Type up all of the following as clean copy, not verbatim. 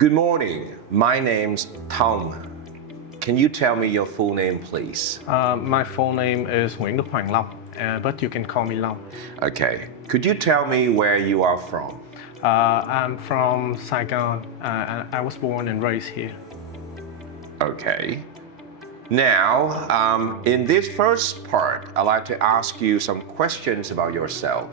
Good morning. My name's Tom. Can you tell me your full name, please? My full name is Nguyễn Đức Hoàng Long, but you can call me Long. Okay. Could you tell me where you are from? I'm from Saigon. I was born and raised here. Okay. Now, in this first part, I'd like to ask you some questions about yourself.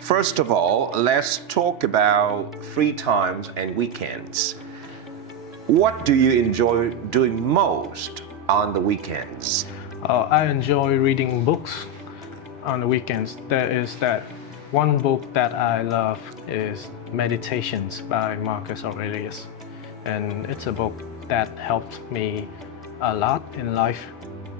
First of all, let's talk about free times and weekends. What do you enjoy doing most on the weekends? I enjoy reading books on the weekends. There is that one book that I love is Meditations by Marcus Aurelius. And it's a book that helped me a lot in life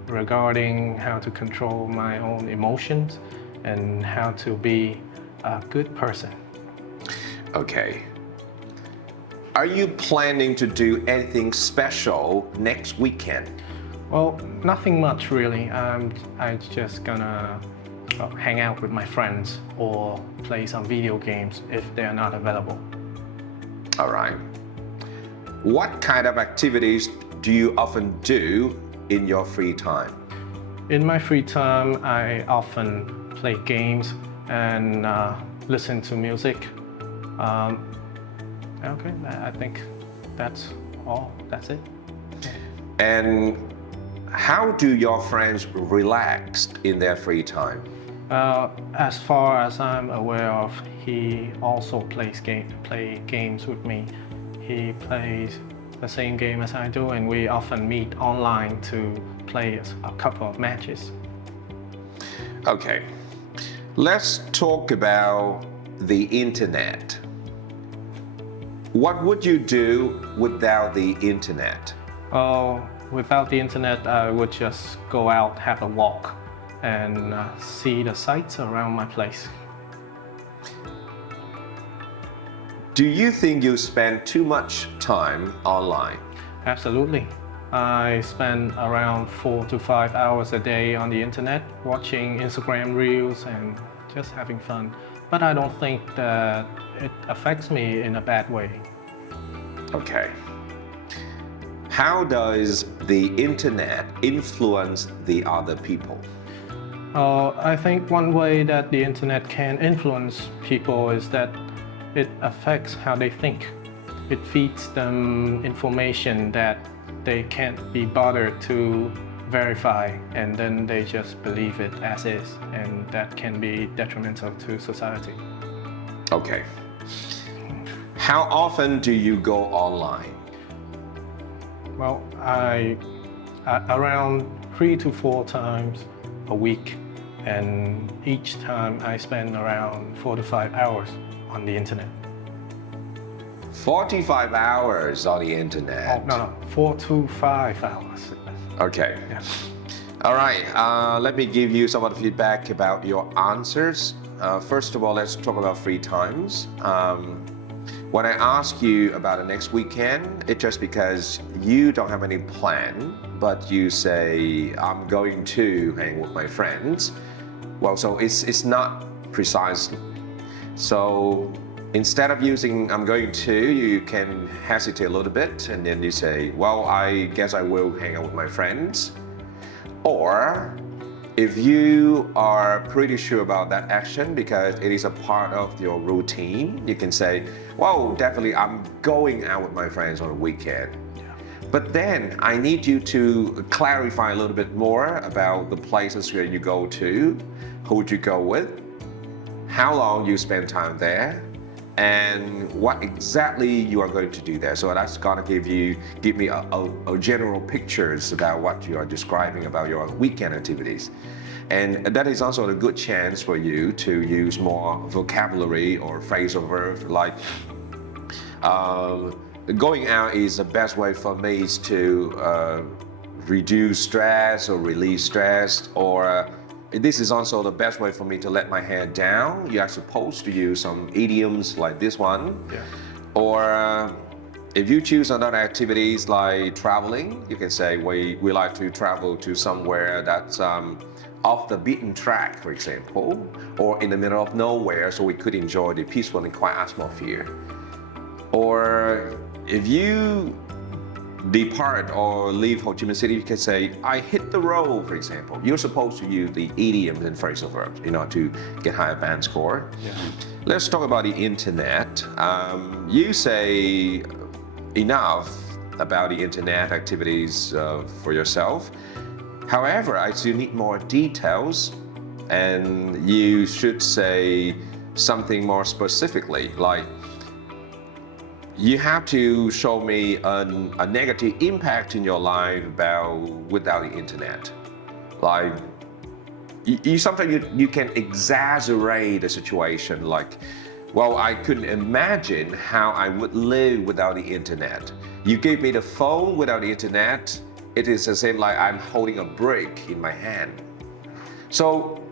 regarding how to control my own emotions and how to be a good person. Okay. Are you planning to do anything special next weekend? Well, nothing much really. I'm just gonna hang out with my friends or play some video games if they're not available. All right. What kind of activities do you often do in your free time? In my free time, I often play games and listen to music. Okay, I think that's all. That's it. And how do your friends relax in their free time? As far as I'm aware of, he also plays games with me. He plays the same game as I do, and we often meet online to play a couple of matches. Okay. Let's talk about the internet. What would you do without the internet? Without the internet, I would just go out, have a walk, and see the sights around my place. Do you think you spend too much time online? Absolutely. I spend around 4 to 5 hours a day on the internet, watching Instagram reels and just having fun. But I don't think that it affects me in a bad way. Okay. How does the internet influence the other people? I think one way that the internet can influence people is that it affects how they think. It feeds them information that they can't be bothered to verify, and then they just believe it as is, and that can be detrimental to society. Okay. How often do you go online? Well, I around 3 to 4 times a week, and each time I spend around 4 to 5 hours on the internet. 45 hours on the internet. Oh, no, 4 to 5 hours. Okay. Yeah. All right. Let me give you some of the feedback about your answers. First of all, let's talk about free times. When I ask you about the next weekend, it's just because you don't have any plan, but you say, I'm going to hang with my friends. Well, so it's not precise. So instead of using I'm going to, you can hesitate a little bit and then you say, well, I guess I will hang out with my friends. Or if you are pretty sure about that action because it is a part of your routine, you can say, well, definitely I'm going out with my friends on a weekend. But then I need you to clarify a little bit more about the places where you go to, who would you go with, how long you spend time there, and what exactly you are going to do there. So that's gonna give me a general pictures about what you are describing about your weekend activities. And that is also a good chance for you to use more vocabulary or phrasal verb like going out is the best way for me is to reduce stress or release stress, or this is also the best way for me to let my hair down. You are supposed to use some idioms like this one. Yeah. Or if you choose another activities like traveling, you can say we like to travel to somewhere that's off the beaten track, for example, or in the middle of nowhere so we could enjoy the peaceful and quiet atmosphere. Or if you depart or leave Ho Chi Minh City, you can say, I hit the road, for example. You're supposed to use the idioms and phrasal verbs, to get high advanced score. Yeah. Let's talk about the internet. You say enough about the internet activities for yourself. However, I still need more details, and you should say something more specifically, like, you have to show me a negative impact in your life without the internet. Like, sometimes you can exaggerate the situation, like, well, I couldn't imagine how I would live without the internet. You gave me the phone without the internet, it is the same like I'm holding a brick in my hand. So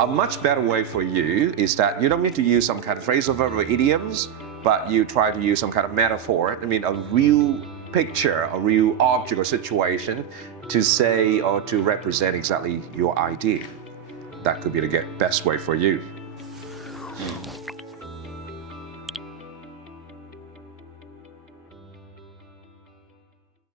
a much better way for you is that you don't need to use some kind of phrasal verb or idioms, but you try to use some kind of metaphor, a real picture, a real object or situation to say or to represent exactly your idea. That could be the best way for you.